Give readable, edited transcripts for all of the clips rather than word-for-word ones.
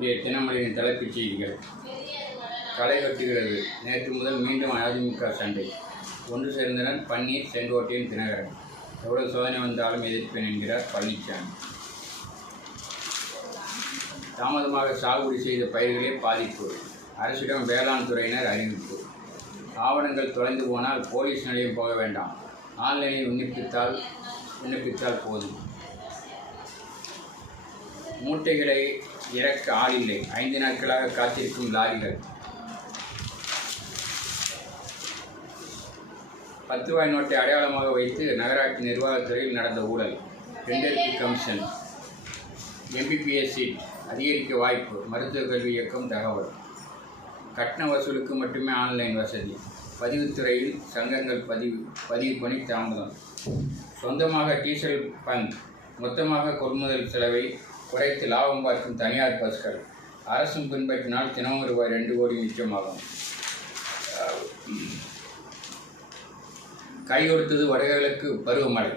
இன்றைய தினமணியின் தலைப்புச் செய்திகள். களை கட்டுகிறது. நேற்று முதல் மீண்டும் அதிமுக சண்டை. ஒன்று சேர்ந்தனர் பன்னீர், செங்கோட்டையன், தினகரன். எவ்வளவு சோதனை வந்தாலும் எதிர்ப்பேன் என்கிறார் பழனிசாமி. தாமதமாக சாகுபடி செய்த பயிர்களே பாதிப்பு. அரசிடம் வேளாண் துறையினர் அறிவிப்பு. ஆவணங்கள் தொலைந்து போனால் போலீஸ் நிலையம் போக வேண்டாம், ஆன்லைனில் விண்ணப்பித்தால் போதும். மூட்டைகளை இறக்க ஆள் இல்லை, 5 நாட்களாக காத்திருக்கும் லாரிகள். 10 ரூபாய் நோட்டை அடையாளமாக வைத்து நகராட்சி நிர்வாகத்துறையில் நடந்த ஊழல். டெண்டருக்கு கமிஷன். MBBS சீட் அதிகரிக்க வாய்ப்பு. மருத்துவக் கல்வி இயக்கம் தகவல். கட்டண வசூலுக்கு மட்டுமே ஆன்லைன் வசதி. பதிவுத்துறையில் சங்கங்கள் பதிவு பணி தாமதம். சொந்தமாக டீசல் பங்க். மொத்தமாக கொள்முதல் செலவை குறைத்து லாபம் பார்க்கும் தனியார் பஸ்கள். அரசும் பின்பற்றினால் தினமும் ரூபாய் 2 கோடி மிச்சமாகும். கை கொடுத்தது வடகிழக்கு பருவமழை.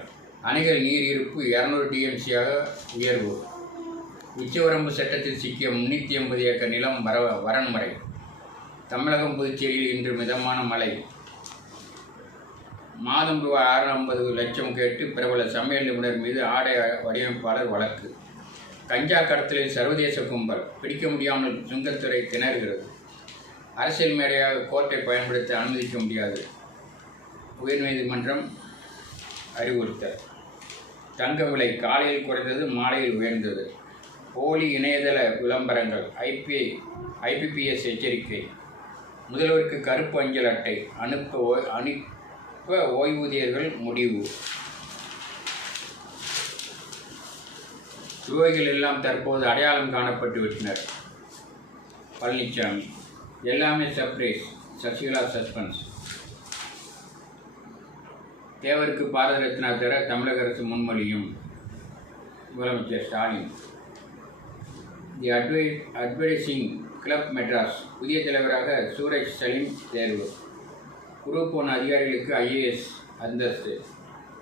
அணைகள் நீர் இருப்பு 200 TMC-யாக உயர்வு. உச்சவரம்பு சட்டத்தில் சிக்கிய 380 ஏக்கர் நிலம் வரன்முறை. தமிழகம் புதுச்சேரியில் இன்று மிதமான மழை. மாதம் ரூபாய் 650 லட்சம் கேட்டு பிரபல சமையல் நிபுணர் மீது ஆடை வடிவமைப்பாளர் வழக்கு. கஞ்சா கடத்தலில் சர்வதேச கும்பல். பிடிக்க முடியாமல் சுங்கத்துறை திணறுகிறது. அரசியல் மேடையாக கோர்ட்டை பயன்படுத்த அனுமதிக்க முடியாது, உயர்நீதிமன்றம் அறிவுறுத்தல். தங்க விலை காலையில் குறைந்தது, மாலையில் உயர்ந்தது. போலி இணையதள விளம்பரங்கள். IPPS எச்சரிக்கை. முதல்வருக்கு கருப்பு அஞ்சல் அட்டை அனுப்ப ஓய்வூதியர்கள் முடிவு. துரோகிகள் எல்லாம் தற்போது அடையாளம் காணப்பட்டு விட்டனர். பழனிசாமி. எல்லாமே சர்ப்ரைஸ். சசிகலா சஸ்பென்ஸ். தேவருக்கு பாரத ரத்னா தர தமிழக அரசு முன்மொழியும். முதலமைச்சர் ஸ்டாலின். தி அட்வைசிங் கிளப் மெட்ராஸ். புதிய தலைவராக சூரஜ் சலீம் தேர்வு. குரூப் 1 அதிகாரிகளுக்கு IAS அந்தஸ்து.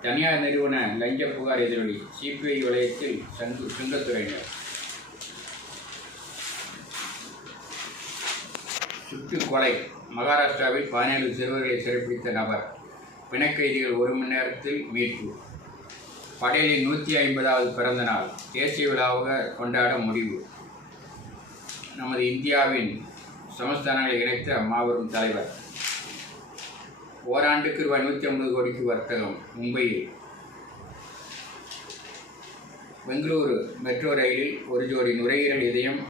தனியார் நிறுவன லஞ்ச புகார் எதிரொலி. CPI வளையத்தில் சுங்கத்துறையினர். சுட்டுக் கொலை. மகாராஷ்டிராவில் 17 சிறுவர்களை சிறைப்பிடித்த நபர். பிணைக்கைதிகள் 1 மணி நேரத்தில் மீட்பு. படேலின் 150வது பிறந்த நாள் தேசிய விழாவாக கொண்டாட முடிவு. நமது இந்தியாவின் சமஸ்தானங்களை இணைத்த மாபெரும் தலைவர். ஓராண்டுக்கு ரூபாய் 150 கோடிக்கு வர்த்தகம். மும்பையில். பெங்களூரு மெட்ரோ ரயிலில் 1 ஜோடி நுரையீரல் இதயம்